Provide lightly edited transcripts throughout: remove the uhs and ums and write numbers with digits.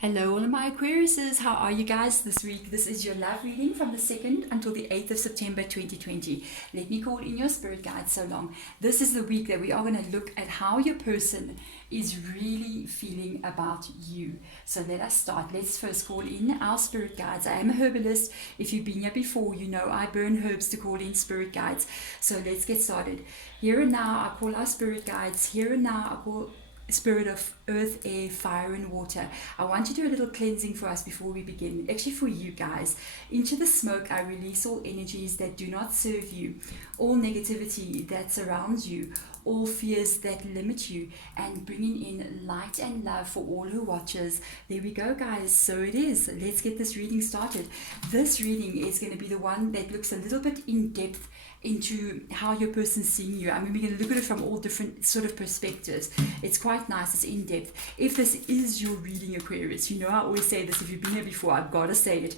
Hello, all of my Aquariuses. How are you guys this week? This is your love reading from the 2nd until the 8th of September 2020. Let me call in your spirit guide so long. This is the week that we are going to look at how your person is really feeling about you. So let us start. Let's first call in our spirit guides. I am a herbalist. If you've been here before, you know I burn herbs to call in spirit guides. So let's get started. Here and now, I call our spirit guides. Here and now, I call spirit of earth, air, fire and water. I want to do a little cleansing for us before we begin. Actually for you guys. Into the smoke I release all energies that do not serve you, all negativity that surrounds you, all fears that limit you, and bringing in light and love for all who watches. There we go guys, so it is. Let's get this reading started. This reading is going to be the one that looks a little bit in depth into how your person's seeing you. I mean, we're going to look at it from all different sort of perspectives. It's quite nice, it's in depth. If this is your reading, Aquarius, you know I always say this, if you've been here before, I've got to say it.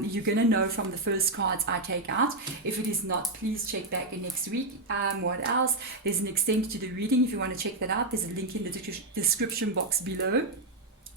You're going to know from the first cards I take out. If it is not, please check back in next week. What else? There's an extent to the reading if you want to check that out. There's a link in the description box below.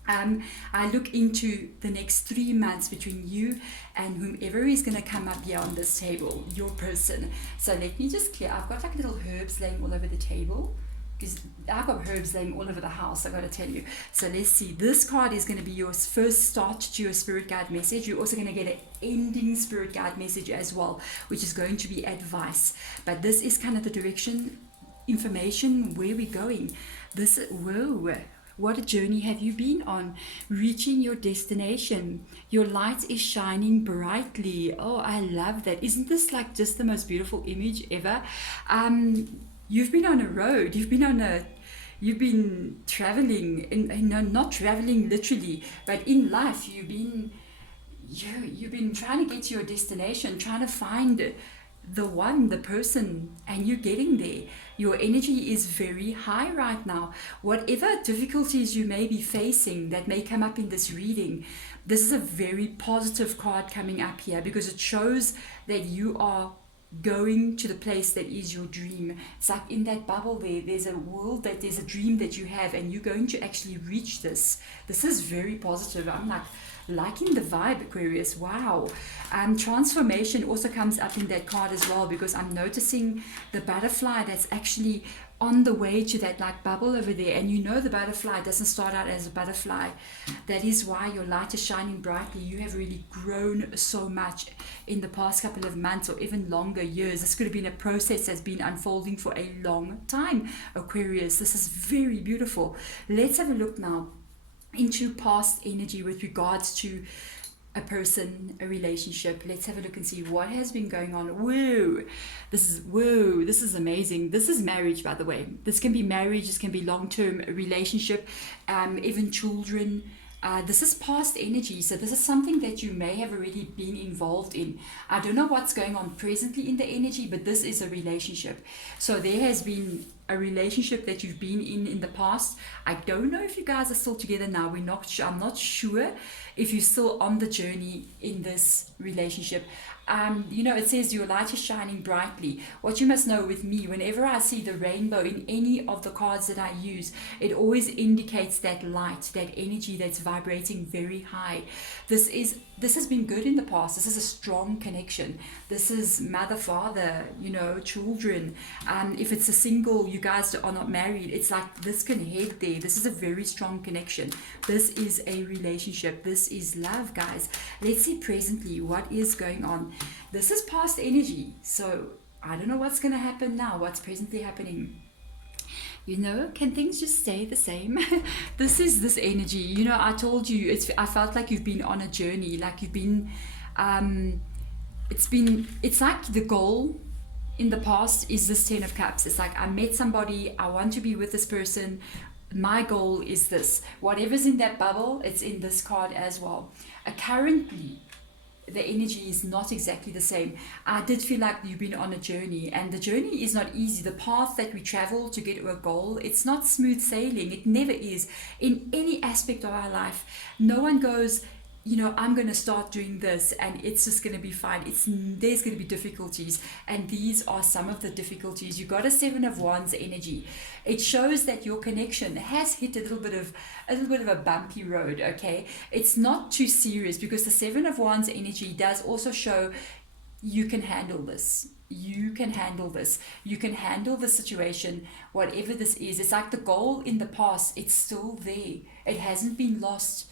I look into the next 3 months between you and whomever is going to come up here on this table, your person. So let me just clear. I've got like little herbs laying all over the table because I've got herbs laying all over the house, I got to tell you. So let's see. This card is going to be your first start to your spirit guide message. You're also going to get an ending spirit guide message as well, which is going to be advice. But this is kind of the direction, information, where we're going. Whoa. What a journey have you been on, reaching your destination. Your light is shining brightly. Oh, I love that. Isn't this like just the most beautiful image ever? You've been on a road. You've been traveling, not traveling literally, but in life you've been trying to get to your destination, trying to find the person, and you're getting there. Your energy is very high right now. Whatever difficulties you may be facing that may come up in this reading, this is a very positive card coming up here because it shows that you are going to the place that is your dream. It's like in that bubble there's a dream that you have, and you're going to actually reach this. This is very positive. I'm like liking the vibe, Aquarius. Wow. Transformation also comes up in that card as well, because I'm noticing the butterfly that's actually on the way to that like bubble over there, and you know the butterfly doesn't start out as a butterfly. That is why your light is shining brightly. You have really grown so much in the past couple of months or even longer years. This could have been a process that's been unfolding for a long time, Aquarius. This is very beautiful. Let's have a look now into past energy with regards to a person, a relationship. Let's have a look and see what has been going on. Whoa, this is amazing. This is marriage, by the way. This can be marriage, this can be long-term relationship, even children. This is past energy, so this is something that you may have already been involved in. I don't know what's going on presently in the energy, but this is a relationship. So there has been a relationship that you've been in the past. I don't know if you guys are still together now. I'm not sure if you're still on the journey in this relationship. It says your light is shining brightly. What you must know with me, whenever I see the rainbow in any of the cards that I use, it always indicates that light, that energy that's vibrating very high. This has been good in the past. This is a strong connection. This is mother, father, children. If it's a single, you guys are not married, it's like this can head there. This is a very strong connection. This is a relationship. This is love, guys. Let's see presently what is going on. This is past energy, so I don't know what's going to happen now, what's presently happening. Can things just stay the same? This is this energy. I told you, I felt like you've been on a journey, like you've been, it's like the goal in the past is this 10 of Cups. It's like I met somebody, I want to be with this person, my goal is this. Whatever's in that bubble, it's in this card as well. Currently, the energy is not exactly the same. I did feel like you've been on a journey, and the journey is not easy. The path that we travel to get to a goal, it's not smooth sailing. It never is. In any aspect of our life, no one goes, I'm going to start doing this and it's just going to be fine. There's going to be difficulties, and these are some of the difficulties. You got a Seven of Wands energy. It shows that your connection has hit a little bit of a bumpy road. Okay, it's not too serious, because the Seven of Wands energy does also show you can handle this. You can handle this. You can handle the situation, whatever this is. It's like the goal in the past, it's still there. It hasn't been lost.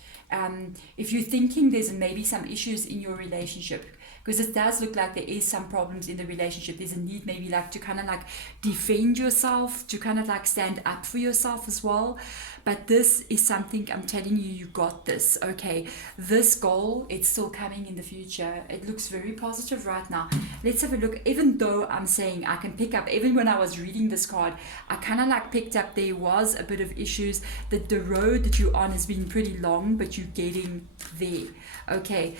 If you're thinking there's maybe some issues in your relationship, because it does look like there is some problems in the relationship, there's a need maybe like to kind of like defend yourself, to kind of like stand up for yourself as well. But this is something, I'm telling you, you got this. Okay, this goal, it's still coming in the future. It looks very positive right now. Let's have a look. Even though I'm saying I can pick up, even when I was reading this card, I kind of like picked up there was a bit of issues, that the road that you're on has been pretty long, but you're getting there. Okay,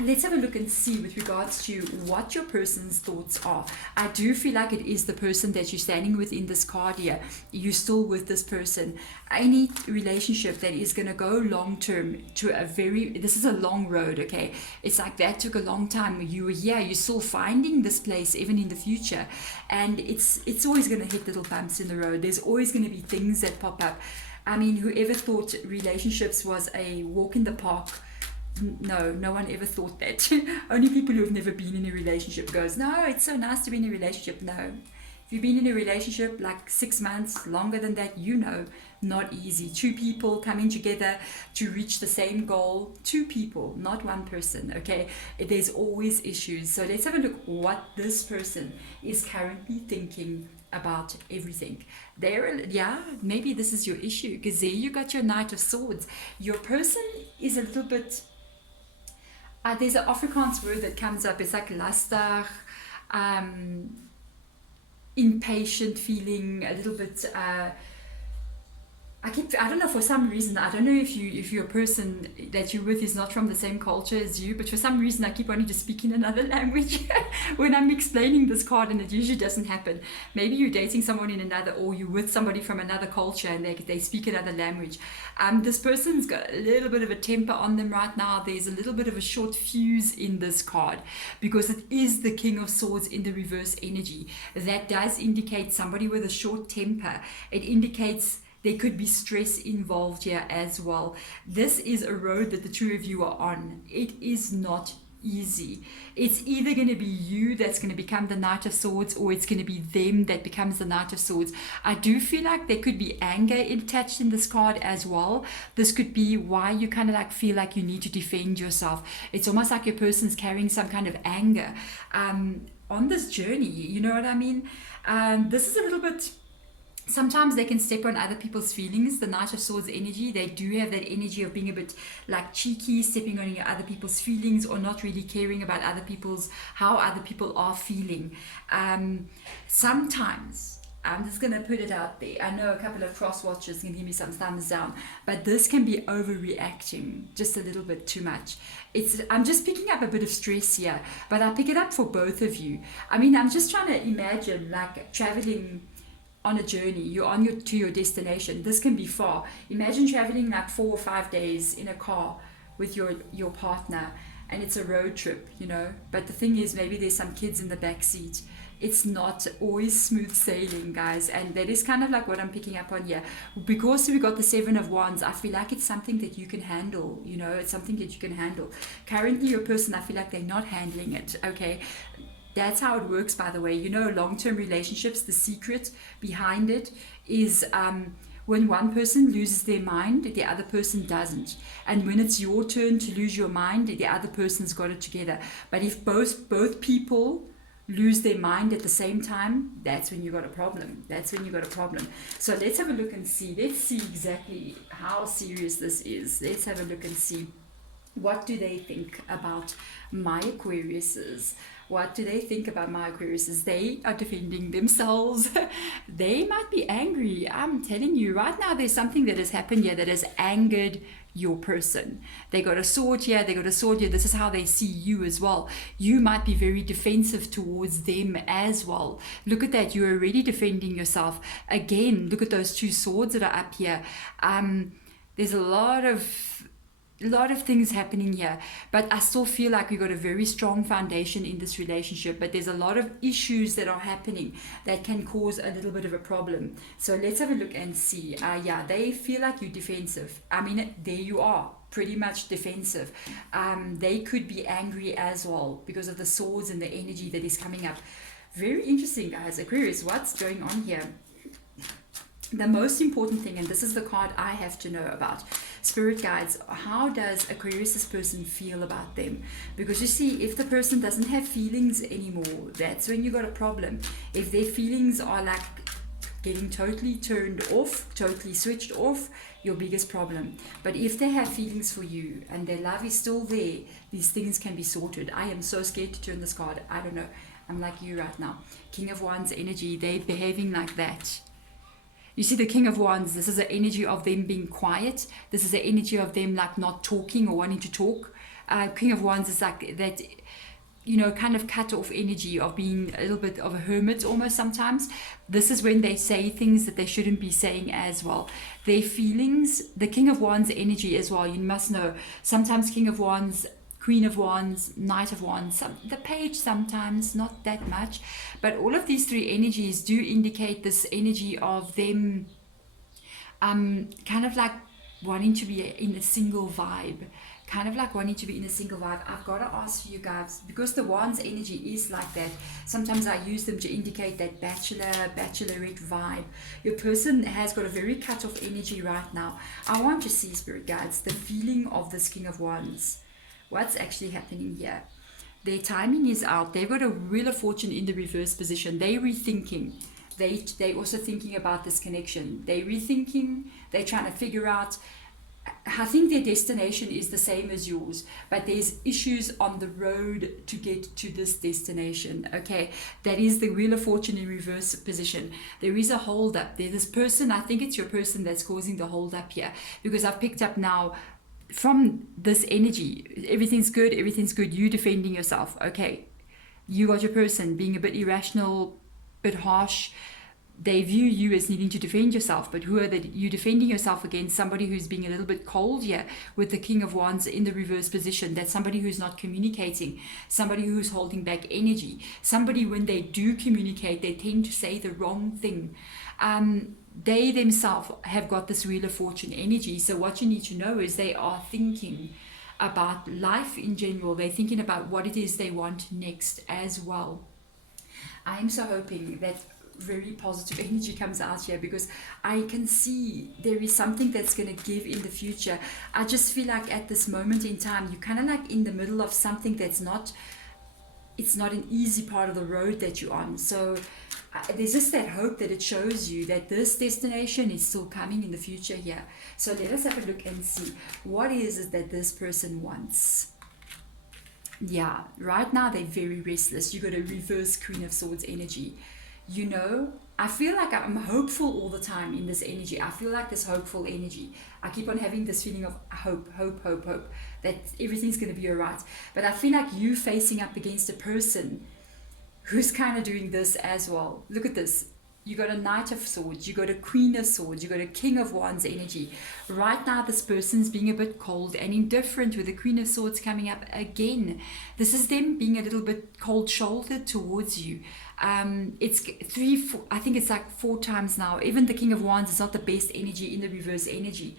let's have a look and see with regards to what your person's thoughts are. I do feel like it is the person that you're standing with in this card here. You're still with this person. Any relationship that is going to go long term to this is a long road, okay? It's like that took a long time. You were here, you're still finding this place even in the future. And it's always going to hit little bumps in the road. There's always going to be things that pop up. I mean, whoever thought relationships was a walk in the park, no one ever thought that. Only people who have never been in a relationship goes, no, it's so nice to be in a relationship. No, if you've been in a relationship like 6 months, longer than that, not easy. Two people coming together to reach the same goal. Two people, not one person. Okay, there's always issues. So let's have a look what this person is currently thinking about everything. Maybe this is your issue, because there you got your Knight of Swords. Your person is a little bit there's an Afrikaans word that comes up. It's like lastig, impatient feeling, a little bit I don't know, for some reason, I don't know if your person that you're with is not from the same culture as you, but for some reason I keep wanting to speak in another language when I'm explaining this card, and it usually doesn't happen. Maybe you're dating someone or you're with somebody from another culture and they speak another language. This person's got a little bit of a temper on them right now. There's a little bit of a short fuse in this card, because it is the King of Swords in the reverse energy. That does indicate somebody with a short temper. It indicates there could be stress involved here as well. This is a road that the two of you are on. It is not easy. It's either going to be you that's going to become the Knight of Swords, or it's going to be them that becomes the Knight of Swords. I do feel like there could be anger attached in this card as well. This could be why you kind of like feel like you need to defend yourself. It's almost like your person's carrying some kind of anger on this journey. You know what I mean? This is a little bit... Sometimes they can step on other people's feelings. The Knight of Swords energy, they do have that energy of being a bit like cheeky, stepping on other people's feelings, or not really caring about how other people are feeling. Sometimes, I'm just going to put it out there. I know a couple of cross watchers can give me some thumbs down, but this can be overreacting just a little bit too much. I'm just picking up a bit of stress here, but I pick it up for both of you. I mean, I'm just trying to imagine like traveling on a journey. You're to your destination. This can be far. Imagine traveling like 4 or 5 days in a car with your partner, and it's a road trip, but the thing is, maybe there's some kids in the back seat. It's not always smooth sailing, guys, and that is kind of like what I'm picking up on here. Because we got the Seven of Wands, I feel like it's something that you can handle. It's something that you can handle. Currently your person, I feel like they're not handling it. Okay, that's how it works, by the way. Long-term relationships, the secret behind it is when one person loses their mind, the other person doesn't. And when it's your turn to lose your mind, the other person's got it together. But if both people lose their mind at the same time, that's when you got a problem. So let's have a look and see. Let's see exactly how serious this is. Let's have a look and see. What do they think about my Aquariuses? What do they think about my Aquariuses? They are defending themselves. They might be angry. I'm telling you, right now there's something that has happened here that has angered your person. They got a sword here, This is how they see you as well. You might be very defensive towards them as well. Look at that, you're already defending yourself. Again, look at those two swords that are up here. There's a lot of lot of things happening here, but I still feel like we got a very strong foundation in this relationship, but there's a lot of issues that are happening that can cause a little bit of a problem. So let's have a look and see. Yeah, they feel like you're defensive. I mean, there you are, pretty much defensive. They could be angry as well because of the swords and the energy that is coming up. Very interesting, guys. Aquarius, what's going on here? The most important thing, and this is the card I have to know about, spirit guides, how does Aquarius' person feel about them? Because you see, if the person doesn't have feelings anymore, that's when you got a problem. If their feelings are like getting totally turned off, totally switched off, your biggest problem. But if they have feelings for you and their love is still there, these things can be sorted. I am so scared to turn this card. I don't know. I'm like you right now. King of Wands energy, they're behaving like that. You see the King of Wands, this is the energy of them being quiet. This is the energy of them like not talking or wanting to talk. King of Wands is like that, you know, kind of cut off energy of being a little bit of a hermit almost sometimes. This is when they say things that they shouldn't be saying as well. Their feelings, the King of Wands energy as well, you must know. Sometimes King of Wands, Queen of Wands, Knight of Wands, the Page sometimes, not that much. But all of these three energies do indicate this energy of them kind of like wanting to be in a single vibe. Kind of like wanting to be in a single vibe. I've got to ask you guys, because the Wands energy is like that, sometimes I use them to indicate that bachelorette vibe. Your person has got a very cut off energy right now. I want to see, spirit guides, the feeling of this King of Wands. What's actually happening here? Their timing is out. They've got a Wheel of Fortune in the reverse position. They're rethinking. They're also thinking about this connection. They're rethinking. They're trying to figure out. I think their destination is the same as yours, but there's issues on the road to get to this destination. Okay, that is the Wheel of Fortune in reverse position. There is a hold up. There's this person, I think it's your person that's causing the hold up here, because I've picked up now from this energy, everything's good, you defending yourself. Okay, you got your person being a bit irrational, bit harsh. They view you as needing to defend yourself, but who are you defending yourself against? Somebody who's being a little bit cold here with the King of Wands in the reverse position. That's somebody who's not communicating, somebody who's holding back energy, somebody when they do communicate, they tend to say the wrong thing. They themselves have got this Wheel of Fortune energy. So what you need to know is they are thinking about life in general. They're thinking about what it is they want next as well. I am so hoping that very positive energy comes out here, because I can see there is something that's going to give in the future. I just feel like at this moment in time, you're kind of like in the middle of something that's not, it's not an easy part of the road that you're on. So there's just that hope that it shows you that this destination is still coming in the future here. So let us have a look and see what is it that this person wants. Yeah, right now they're very restless. You got a reverse Queen of Swords energy. You know, I feel like I'm hopeful all the time in this energy. I feel like this hopeful energy. I keep on having this feeling of hope, that everything's going to be all right. But I feel like you facing up against a person who's kind of doing this as well. Look at this. You got a Knight of Swords, you got a Queen of Swords, you got a King of Wands energy. Right now, this person's being a bit cold and indifferent with the Queen of Swords coming up again. This is them being a little bit cold-shouldered towards you. It's I think it's like 4 times now. Even the King of Wands is not the best energy in the reverse energy.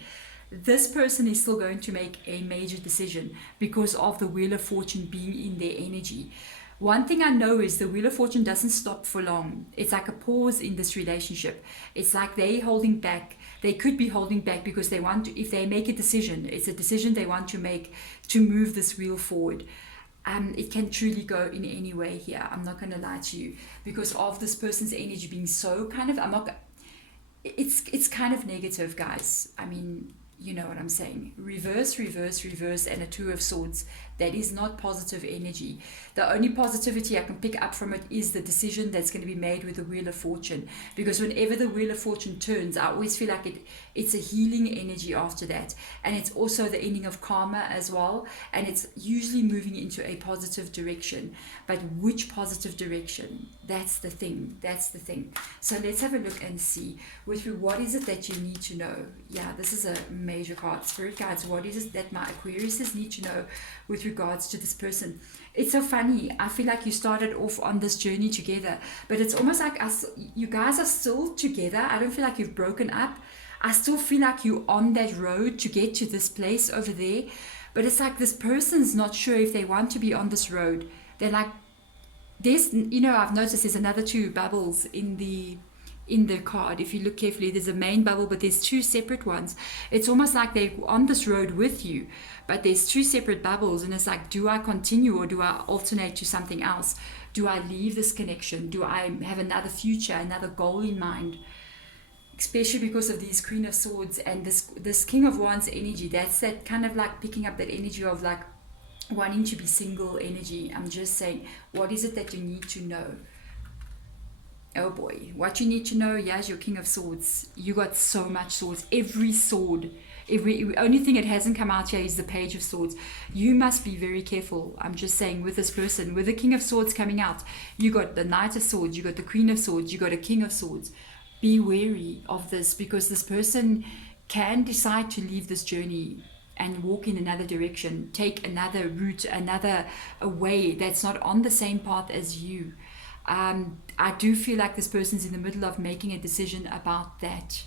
This person is still going to make a major decision because of the Wheel of Fortune being in their energy. One thing I know is the Wheel of Fortune doesn't stop for long. It's like a pause in this relationship. It's like they're holding back. They could be holding back because they want to, if they make a decision, it's a decision they want to make to move this wheel forward. It can truly go in any way here. I'm not going to lie to you, because of this person's energy being so kind of, it's kind of negative, guys. I mean, you know what I'm saying. Reverse, and a Two of Swords. That is not positive energy. The only positivity I can pick up from it is the decision that's going to be made with the Wheel of Fortune. Because whenever the Wheel of Fortune turns, I always feel like it's a healing energy after that. And it's also the ending of karma as well. And it's usually moving into a positive direction. But which positive direction? That's the thing. So let's have a look and see. What is it that you need to know? Yeah, this is a major card. Spirit guides, what is it that my Aquariuses need to know with regards to this person? It's so funny. I feel like you started off on this journey together, but it's almost like you guys are still together. I don't feel like you've broken up. I still feel like you're on that road to get to this place over there. But it's like this person's not sure if they want to be on this road. They're like, I've noticed there's another two bubbles in the card. If you look carefully, there's a main bubble, but there's two separate ones. It's almost like they're on this road with you, but there's two separate bubbles, and it's like, do I continue or do I alternate to something else? Do I leave this connection? Do I have another future, another goal in mind? Especially because of these Queen of Swords and this King of Wands energy. That's that kind of like picking up that energy of like wanting to be single energy. I'm just saying, what is it that you need to know? Oh boy, what you need to know, yes, your King of Swords. You got so much swords. Every sword, only thing that hasn't come out here is the Page of Swords. You must be very careful. I'm just saying, with this person, with the King of Swords coming out, you got the Knight of Swords, you got the Queen of Swords, you got a King of Swords. Be wary of this, because this person can decide to leave this journey and walk in another direction, take another route, a way that's not on the same path as you. I do feel like this person's in the middle of making a decision about that.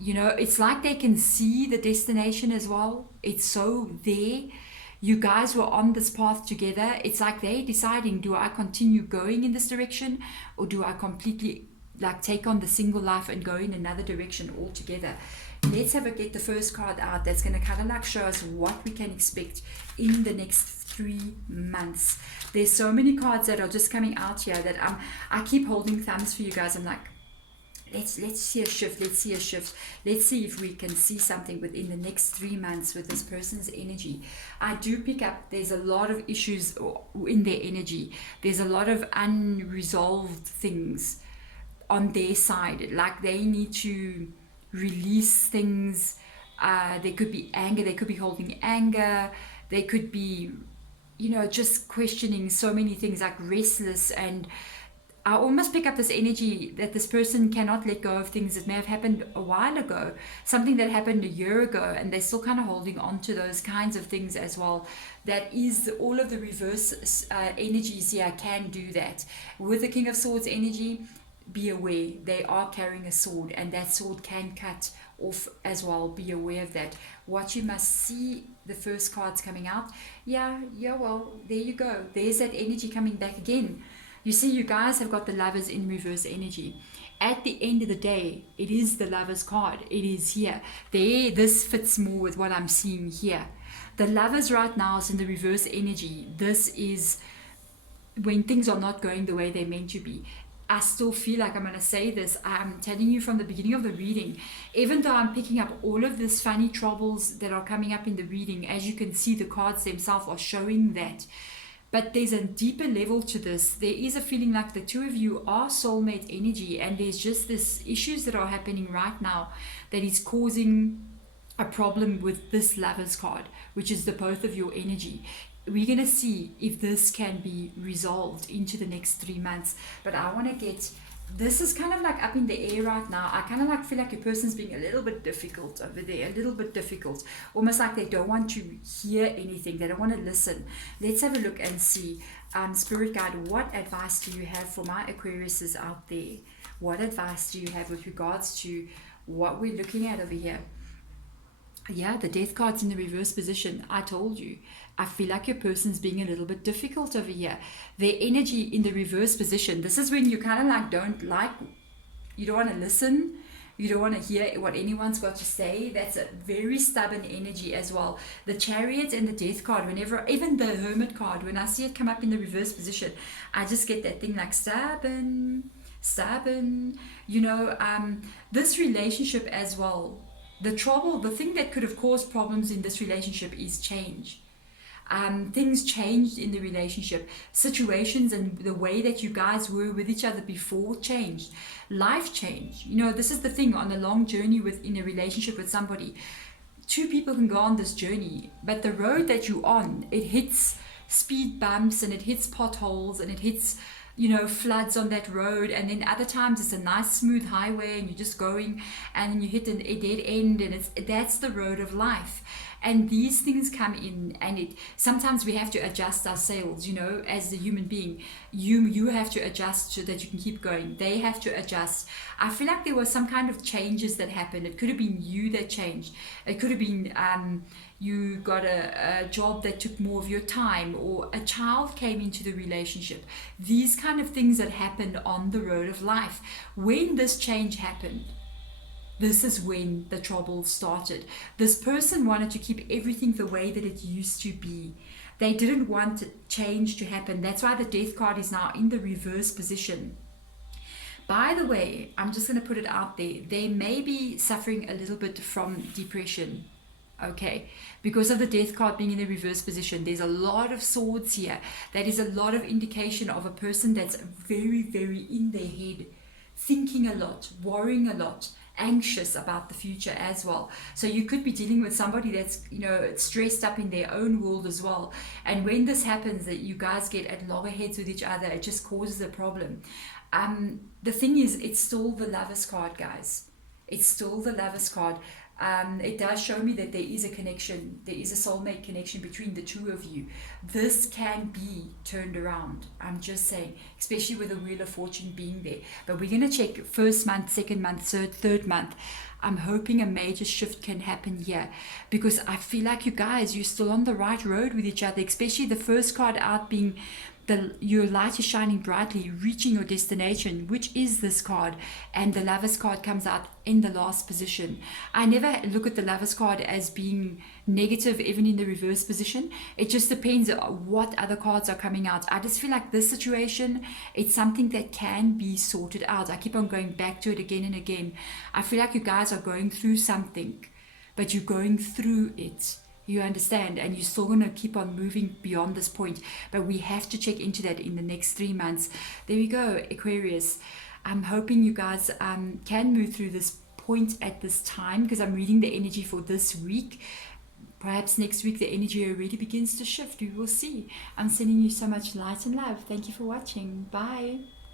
It's like they can see the destination as well. It's so there. You guys were on this path together. It's like they're deciding, do I continue going in this direction, or do I completely like take on the single life and go in another direction altogether? Let's get the first card out. That's going to kind of like show us what we can expect in the next 3 months. There's so many cards that are just coming out here that I keep holding thumbs for you guys. I'm like, let's see a shift. Let's see if we can see something within the next 3 months with this person's energy. I do pick up there's a lot of issues in their energy. There's a lot of unresolved things on their side. Like they need to release things. There could be anger. They could be holding anger. They could be, just questioning so many things, like restless. And I almost pick up this energy that this person cannot let go of things that may have happened a while ago, something that happened a year ago, and they're still kind of holding on to those kinds of things as well. That is all of the reverse energies here can do that. With the King of Swords energy, be aware, they are carrying a sword, and that sword can cut off as well. Be aware of that. What you must see, the first cards coming out, well, there you go. There's that energy coming back again. You see, you guys have got the Lovers in reverse energy. At the end of the day, it is the Lovers card. It is here. This fits more with what I'm seeing here. The Lovers right now is in the reverse energy. This is when things are not going the way they're meant to be. I still feel like I'm going to say this. I'm telling you from the beginning of the reading, even though I'm picking up all of these funny troubles that are coming up in the reading, as you can see, the cards themselves are showing that. But there's a deeper level to this. There is a feeling like the two of you are soulmate energy, and there's just this issues that are happening right now that is causing a problem with this Lovers card, which is the both of your energy. We're going to see if this can be resolved into the next 3 months. But I want to get, this is kind of like up in the air right now. I kind of like feel like a person's being a little bit difficult over there, a little bit difficult. Almost like they don't want to hear anything. They don't want to listen. Let's have a look and see. Spirit guide, what advice do you have for my Aquariuses out there? What advice do you have with regards to what we're looking at over here? Yeah, the Death card's in the reverse position. I told you. I feel like your person's being a little bit difficult over here. Their energy in the reverse position. This is when you kind of like, you don't want to listen. You don't want to hear what anyone's got to say. That's a very stubborn energy as well. The Chariot and the Death card, even the Hermit card, when I see it come up in the reverse position, I just get that thing like stubborn. This relationship as well. The thing that could have caused problems in this relationship is change. Things changed in the relationship. Situations and the way that you guys were with each other before changed. Life changed. This is the thing on a long journey in a relationship with somebody. Two people can go on this journey, but the road that you're on, it hits speed bumps and it hits potholes and it hits floods on that road, and then other times it's a nice smooth highway and you're just going, and then you hit a dead end, and that's the road of life. And these things come in, and sometimes we have to adjust ourselves, as the human being. You have to adjust so that you can keep going. They have to adjust. I feel like there was some kind of changes that happened. It could have been you that changed. It could have been you got a job that took more of your time, or a child came into the relationship. These kind of things that happened on the road of life. When this change happened, this is when the trouble started. This person wanted to keep everything the way that it used to be. They didn't want change to happen. That's why the death card is now in the reverse position. By the way, I'm just going to put it out there. They may be suffering a little bit from depression. Okay, because of the death card being in the reverse position, there's a lot of swords here. That is a lot of indication of a person that's very, very in their head, thinking a lot, worrying a lot, anxious about the future as well. So you could be dealing with somebody that's stressed up in their own world as well. And when this happens, that you guys get at loggerheads with each other, it just causes a problem. The thing is, it's still the Lovers card, guys. It's still the Lovers card. It does show me that there is a connection, there is a soulmate connection between the two of you. This can be turned around, I'm just saying, especially with the Wheel of Fortune being there. But we're going to check first month, second month, third month. I'm hoping a major shift can happen here, because I feel like you guys, you're still on the right road with each other, especially the first card out being your light is shining brightly, reaching your destination, which is this card, and the Lovers card comes out in the last position. I never look at the Lovers card as being negative, even in the reverse position. It just depends on what other cards are coming out. I just feel like this situation, it's something that can be sorted out. I keep on going back to it again and again. I feel like you guys are going through something, but you're going through it. You understand, and you're still going to keep on moving beyond this point, but we have to check into that in the next 3 months. There we go, Aquarius. I'm hoping you guys can move through this point at this time, because I'm reading the energy for this week. Perhaps next week the energy already begins to shift. We will see. I'm sending you so much light and love. Thank you for watching. Bye.